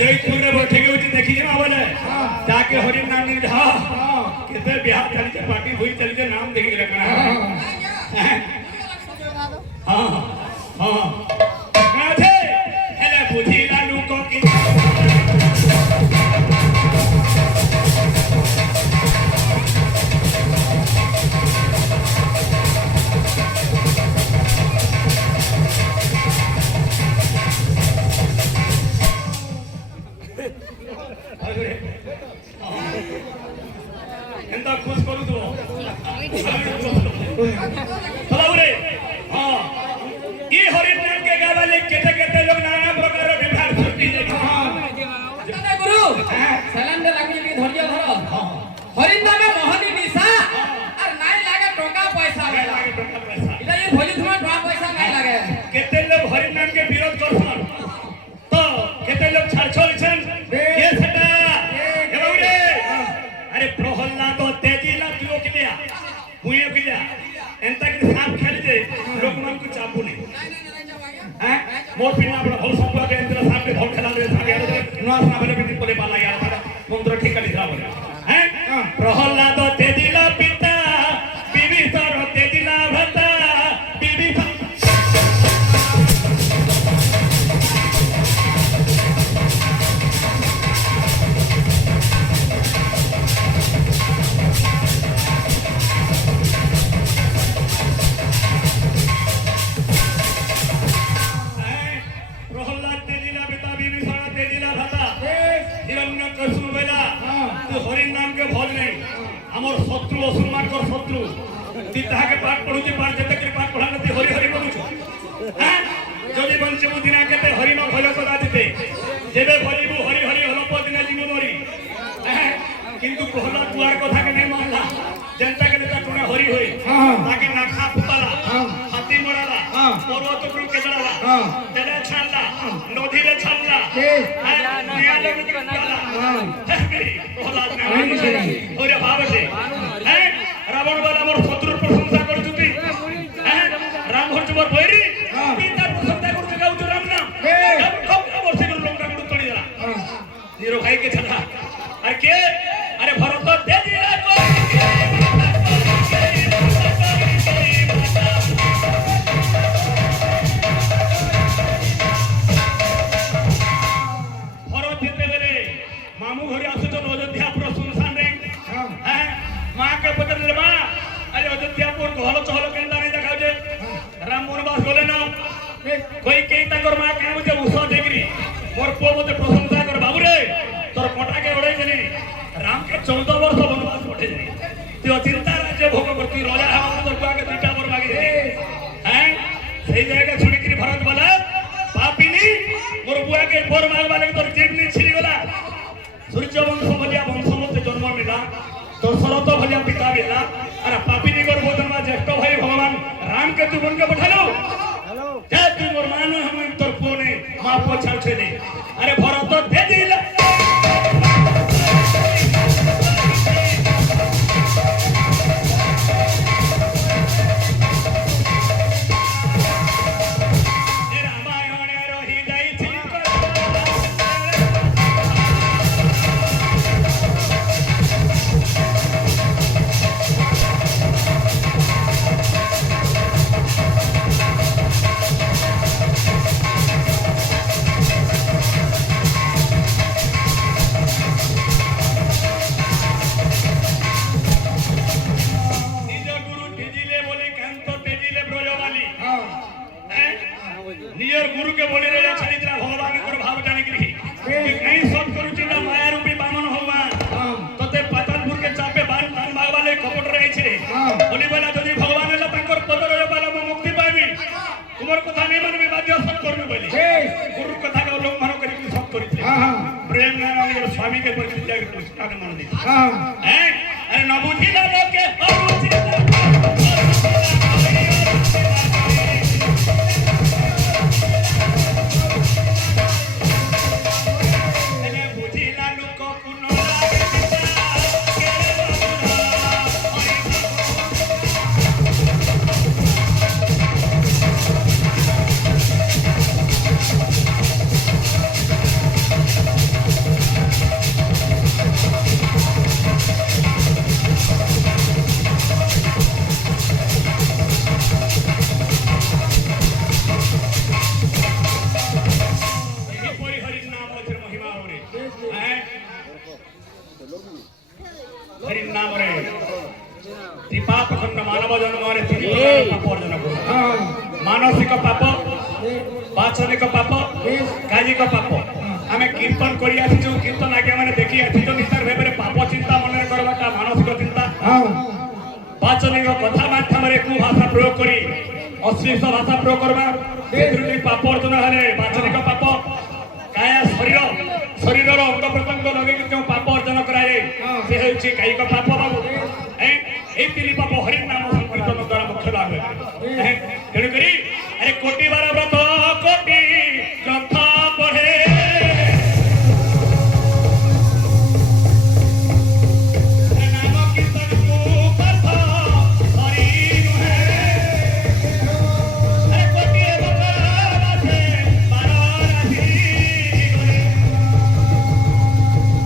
जयपुर रे बैठे के उठी देखी ना बोले जाके हरि नाम नहीं जा कितने बिहार चली से पार्टी हुई चली से नाम देखी रखना हां हां काथे हेले बुझी लालू को की ಎಂತ ಖುಷ್ ಕೊಡುದು ಹಲವ್ರೆ ಹಾ ಈ ಹರಿನಾಮ के गावाले केते केते लोग नाना प्रकार विभाग सृष्टि देखि दादा गुरु सलाम दे लागि धैर्य धर हरिनामे मोहनी निशा और नाय लागे टका पैसा इला ये भोली तुमा टका पैसा नाय लागे केते लोग हरिनाम के विरोध करछन तो केते लोग छाछल छन ये सटा हेबौरे अरे प्रहल्लाद तो तेजीला किलो किलिया हुए किलिया एंता कि सांप खेल दे लोग मन को चापू नहीं हैं मोर पिना बड़ा हल सब के अंदर सांप के धोल खेला दे सांगे नो सांप रे बिन कोले बाला यार मंत्र ठीक कर दिया बोले हैं प्रहल्लाद तो तेजीला पिता विभीषण तेजीला भता विभीषण हमर शत्रु असुरमान कर शत्रु तीता के पाठ पढु जे पाठ जते के पाठ पढा नती हरि हरि बोलु हैं जदी बंचे बुदिना केते हरि न भय कदा दिते जेबे भरिबु हरि हरि हलो पदिना जीव मरी हैं किंतु कहला दुआर कथा के नहीं मानला जनता के नेता कोना हरि होई ताके ना खा पुताला हाथी मराला पर्वत पर केदला तेरे छाला नदी रे छाला निया लगे निकाला कहला ना ओरे भाबते हैं रावण वाला हमर शत्रु प्रशंसा करछुती हैं राम हर जबर भैरी पिता प्रशंसा करछ गाउ तो राम नाम कब वर्ष के लंका गुड़ तोड़ी देला नीरो भाई के छला अरे के अरे भरत दे दिला को भरत जेते बेले मामू घरे आसु तो अयोध्या पुरा सुनसान रे हैं मां के पत्र लेबा अरे अयोध्यापुर घल चहल केंदा नहीं देखा जे राम वनवास गले ना कोई केई ताकर मां कहू जे उसा देगरी मोर पो मते प्रशंसा कर बाबू रे तोर कोटा के ओडे जनी राम के 14 वर्ष वनवास पठे जनी त्यो चिंता राज्य भोग करती राजा हम तोर बुआ के दुटा बर मागे हैं सही जाएगा छुड़ी के भरत वाला पापिनी मोर बुआ के बर माग वाले तोर जीवनी छिड़ी गला सूर्य वंश भलिया वंश मते जन्म मिला दशरथ भलिया पिता मिला अरे पापिनी कर बोधन में ज्येष्ठ भाई भगवान राम के तू बन के पठालो जय तू मोर मान हम तोर पुने मां पोछा छे अरे भरत दे दिला नियर गुरु के बोले रे छाड़ीद्रा भगवान कर भाव जाने की कहीं सब करूची ना माया रूपी बामन भगवान तते पातालपुर के चापे बान दान भागवाले कपट रहे छे बोली बोला जदी भगवान ला तंकर पदर रे बाला मुक्ति पाबी तुमर कथा नहीं मानबे बाध्य सब करबे बोली गुरु कथा के लोग मानो करी सब करी प्रेम नारायण स्वामी के परिचय के पुस्तक के मान दी हैं अरे न बुझिला लोग के କରି ଆସିଛୁ କୀର୍ତ୍ତନ ଆଜ୍ଞା ମାନେ ଦେଖି ଆସିଛୁ ନିତାର ଭାବରେ ପାପ ଚିନ୍ତା ମନରେ କରିବାଟା ମାନସିକ ଚିନ୍ତା ବାଚନିକ କଥା ମାଧ୍ୟମରେ କୁ ଭାଷା ପ୍ରୟୋଗ କରି ଅଶ୍ଳୀଳ ଭାଷା ପ୍ରୟୋଗ କରିବା ସେଥିରୁ ପାପ ଅର୍ଜନ ହେଲେ ବାଚନିକ ପାପ କାୟା ଶରୀରର ଅଙ୍ଗ ପ୍ରତ୍ୟଙ୍ଗ ଲଗେଇକି ଯେଉଁ ପାପ ଅର୍ଜନ କରାଯାଏ ସେ ହେଉଛି କାୟିକ ପାପ ବାବୁ এই তিନି পাপ হরিণ নাম সংকীর্তন দ্বারা মুখ্য লাভ তেণুকরি আরে কোটি বার ব্রত কোটি গ্রন্থ পড়ে নাম কীর্তন পাঠ হরি নুহে আরে কোটি বাসে বার রাধি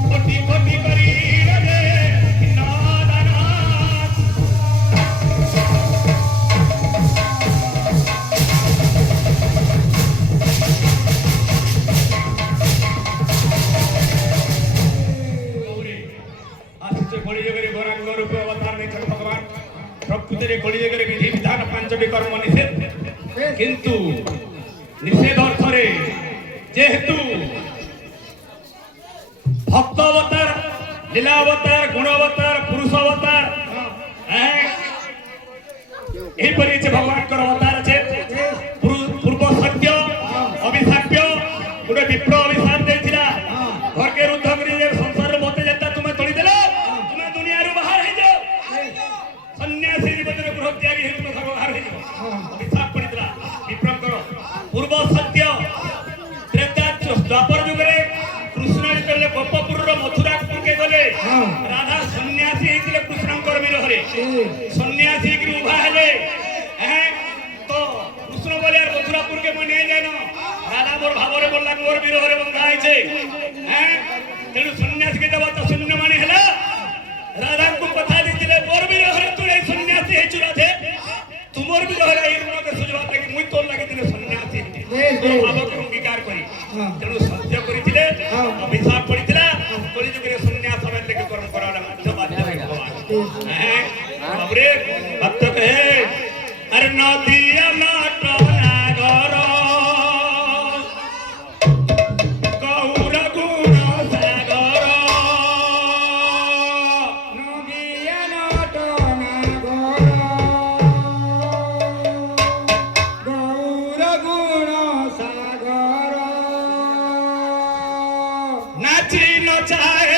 কোটি কোটি করি রে নাদানা কলিযুগের গৌরাঙ্গ রূপে অবতার নেছেন ভগবান প্রকৃতির কলিযুগের বিধি বিধান পাঁচটি কর্ম নিষেধ কিন্তু নিষেধ অর্থরে যেহেতু ভক্ত অবতার লীলা অবতার গুণ অবতার পুরুষ অবতার এইপরি যে ভগবানଙ୍କର অবতার আছে পূর্ব সত্য অভিশাপ্য গোটে বিপ্র অভিশাপ ଦେଇଥିଲା ঘরকে রুদ্ধ করে যে সংসার মতে যেটা তুমি তড়ি দেল তুমি দুনিয়ারু বাহার হয়ে যাও সন্ন্যাসী জীবনের গৃহ ত্যাগী হয়ে তুমি ঘর বাহার হয়ে যাও অভিশাপ পড়িଥିଲା বিপ্রଙ୍କର পূর্ব সত্য ত্রেতা দ্বাপর যুগরে কৃষ্ণ যেতলে গোপপুরর মথুরাপুরকে গলে রাধা সন্ন্যাসী হয়েছিল কৃষ্ণଙ୍କର বিরহরে সন্ন্যাসী কি উভা হেলে তো কৃষ্ণ বলে আর মথুরাপুরকে মনে যায় না রাধা মোর ভাবরে বললা মোর বিরহরে বন্ধা হয়েছে তেণু সন্ন্যাসীকে দেব তো শূন্য মানে হেলা রাধাଙ୍କୁ কথা ଦେଇଥିଲେ মোর বিরহরে তুই এই সন্ন্যাসী হয়েছু রাধে তুমর বিরহরে এই ঋণকে সুঝবা লাগি মুই তোর লাগি দিলে সন্ন্যাসী ভাবকে অঙ্গীকার করি তেণু সত্য করেছিলে অভিশাপ পড়িଥିଲା কলিযুগের সন্ন্যাস হবার লেগে কর্ম করার বাধ্য ভগবান বাবরে ভক্ত কহে আরে নদিয়া নাট নাগর গৌর গুণ সাগর নদিয়া নাট নাগর গৌর গুণ সাগর নাচি নচায়